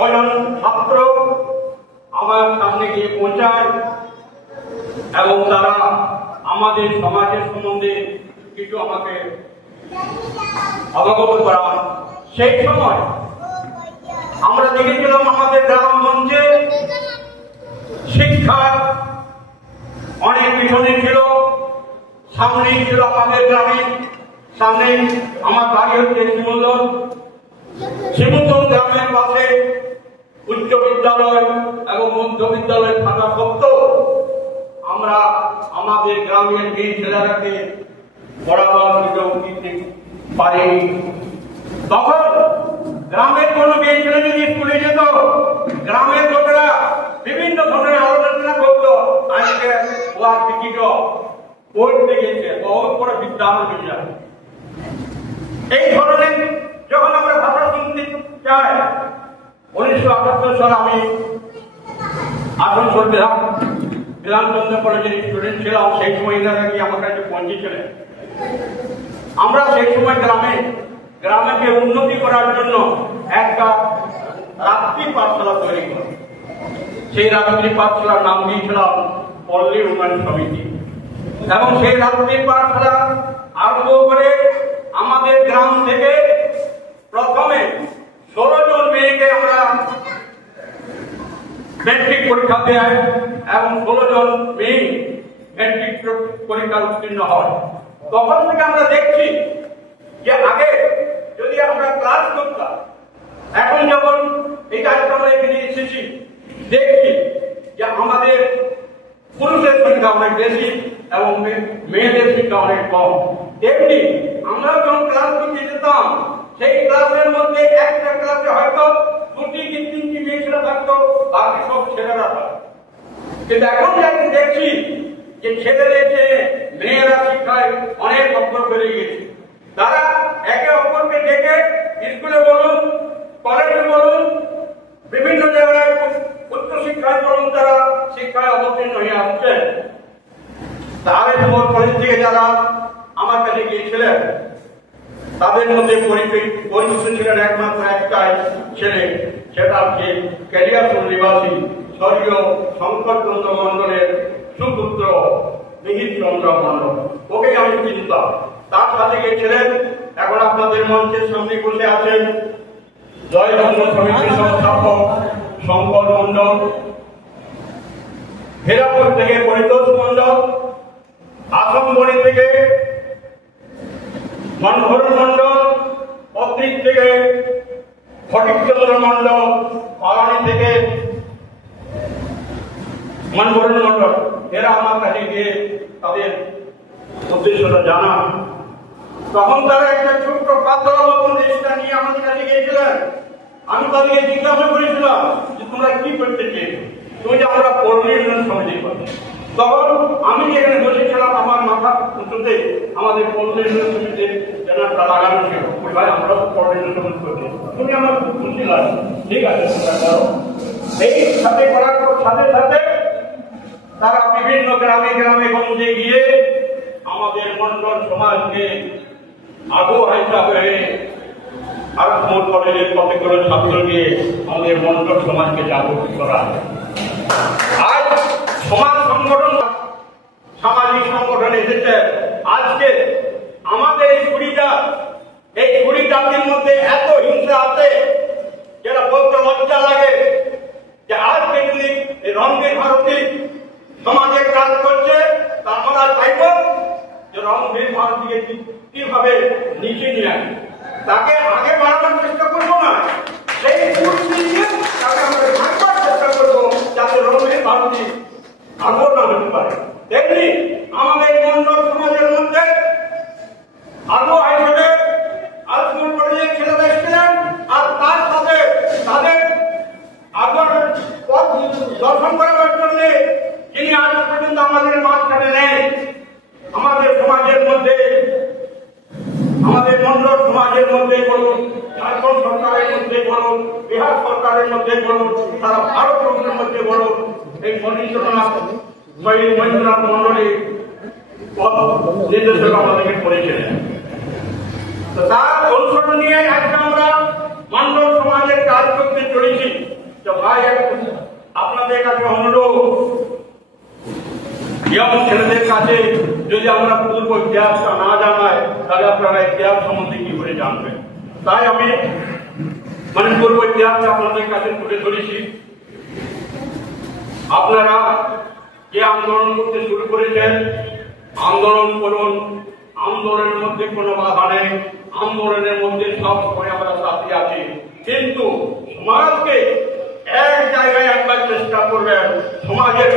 ছজন ছাত্র আমার সামনে গিয়ে পৌঁছায় এবং তারা আমাদের সমাজের সম্বন্ধে কিছু আমাকে অবগত করা। সেই সময় আমরা দেখেছিলাম আমাদের গ্রামগঞ্জে শিক্ষার অনেক পিছনে ছিল, সামনেই ছিল আমাদের গ্রামে, সামনে আমার বাড়ি হচ্ছে শ্রীমন্তন গ্রামের পাশে উচ্চ বিদ্যালয় এবং মধ্য বিদ্যালয় থাকা সত্ত্বেও আমরা আমাদের গ্রামের মেয়ে ছেলেরাকে পড়াবার সুযোগ দিতে পারিনি। তখন গ্রামের কোনো মেয়ে ছেলে যদি স্কুলে যেত, গ্রামের লোকেরা বিভিন্ন ধরনের আলোচনা করতো, আজকে ওয়ার টিকিট পড়তে গেছে, বহুত বড় বিদ্যালয় হয়ে যায়। এই ধরনের যখন আমরা ভাষা শুনতে চাই, 1978 সালে আমি আসানসোল বিধানচন্দ্র কলেজের স্টুডেন্ট ছিলাম। সেই সময় এনারা কি আমার কাছে পৌঁছেছিলেন। আমরা সেই সময় গ্রামকে উন্নতি করার জন্য একটা রাত্রি পাঠশালা তৈরি করি। সেই রাত্রি পাঠশালার নাম দিয়েছিলাম পল্লী উন্নয়ন সমিতি। এবং সেই রাত্রি পাঠশালা আরম্ভ করে আমাদের গ্রাম থেকে প্রথমে 16 জন মেয়েকে আমরা ম্যাট্রিক পরীক্ষা দেয় এবং 16 জন মেয়ে ম্যাট্রিক পরীক্ষা উত্তীর্ণ হয়। তখন থেকে আমরা দেখছি যে আগে যদি আমরা ক্লাস করতাম, এখন যখন এই কাজটা আমরা এখানে এসেছি, দেখছি যে আমাদের পুরুষের সংখ্যা অনেক বেশি এবং মেয়েদের সংখ্যা অনেক কম। তেমনি আমরা যখন ক্লাস করতে যেতাম, সেই ক্লাসের মধ্যে একটা ক্লাসে হয়তো 2টি কি 3টি মেয়ে ছেলে থাকতো, বাকি সব ছেলেরা থাকতো। কিন্তু এখন দেখছি যে ছেলেদের চেয়ে মেয়েরা শিক্ষায় অনেক অগ্র বেড়ে গেছে। তারা একে অপরকে ডেকে স্কুলে বলুন, কলেজে বলুন, বিভিন্ন জায়গায় উচ্চ শিক্ষায় বলুন, তারা শিক্ষায় অবতীর্ণ হয়ে আসছে। তাহলে তোমার কলেজ থেকে যারা আমার কাছে গিয়েছিলেন, তাদের মধ্যে পরিচিত ছিলেন একমাত্র একটাই ছেলে, সেটা হচ্ছে ক্যারিয়ারপুর নিবাসী স্বর্গীয় শঙ্করচন্দ্র মন্ডলের সুপুত্র মিহির চন্দ্র মন্ডল। ওকে আমি চিনতাম। তার সাথে গিয়েছিলেন, এখন আপনাদের মঞ্চের সামনে বসে আছেন জয়চন্দ্র সমিতির সংস্থাপক শঙ্কর মন্ডল, হেরাপুর থেকে পরিতোষ মন্ডল, আসামবড়ি থেকে মনোহর মন্ডল, পত্রিক থেকে ফটিকচন্দ্র মন্ডল, পালানি থেকে মনোহর মন্ডল। এরা আমার কাছে গিয়ে তাদের উদ্দেশ্যটা জানান। তখন তারা একটা ছোট্ট পাতলা মতন রেজিস্টার নিয়ে আমাদের কাছে গিয়েছিলেন। আমি তাদেরকে জিজ্ঞাসা করেছিলাম যে তোমরা কি করতে চেয়েছো? তুমি যে আমরা পল্লী উন্নয়ন সমিতি করি। তখন আমি যেখানে বসেছিলাম, আমার মাথা উঁচুতে আমাদের পল্লী উন্নয়ন সমিতির জানাটা লাগানো ছিল। ভাই আমরা পল্লী উন্নয়ন সমিতি করি। তুমি আমার খুব খুশি লাগে, ঠিক আছে তোমরা করো। এই সাথে করার সাথে সাথে তারা বিভিন্ন গ্রামে গ্রামে গঞ্জে গিয়ে আমাদের মন্ডল সমাজকে আগুহাইতা হয়ে আরামপুর কলেজের কতগুলো ছাত্রকে আমাদের মন্ডল সমাজকে জাগরণ করা। আজ সমাজ সংগঠন, সামাজিক সংগঠন এসেছে। আজকে আমাদের এই 20 জাতির মধ্যে এত হিংসা আছে যেটা বলতে লজ্জা লাগে যে আজকে যদি রঙের ভারতী সমাজের কাজ করছে, তা আমরা চাইব যে রঙের ভারতীকে কিভাবে নিচে নিয়ে আসে, তাকে আগে বাড়ানোর চেষ্টা করবো না, সেই তাকে আমরা ভাঙবার চেষ্টা করবো যাতে রঙের ভারতী আগ্রহ না হতে পারে। তেমনি আমাদের মন্ডল সমাজের মধ্যে আগ্রহ হিসেবে আজমুল কলেজের ছেলেরা এসেছিলেন, আর তার সাথে তাদের আগ্রহ পথ দর্শন করার জন্য যিনি আজ পর্যন্ত আমাদের মাঝখানে নেই। আমাদের সমাজের মধ্যে, আমাদের মন্ডল সমাজের মধ্যে বলুন, ঝাড়খণ্ড সরকারের মধ্যে বলুন, বিহার সরকারের মধ্যে বলুন, সারা ভারতবর্ষের মধ্যে বলুন, এই মনীন্দ্রনাথ মহেন্দ্রনাথ মন্ডলী পথ নির্দেশক আমাদেরকে করেছিলেন। তার অনুসরণ নিয়ে আজকে আমরা মন্ডল সমাজের কাজ করতে চলেছি। কাছে অনুরোধ, ইয়ং ছেলেদের কাছে যদি আমরা পূর্ব ইতিহাসটা না জানাই তাহলে আপনারা ইতিহাস সম্বন্ধে কি করে জানবেন। তাই আমি পূর্ব ইতিহাসটা আপনাদের কাছে তুলে ধরেছি। আপনারা যে আন্দোলন করতে শুরু করেছেন, আন্দোলন করুন, আন্দোলনের মধ্যে কোনো বাধা নেই, আন্দোলনের মধ্যে সব সময় আমরা সাথে আছি। কিন্তু সমাজকে এক জায়গায় আনবার চেষ্টা করবেন, সমাজের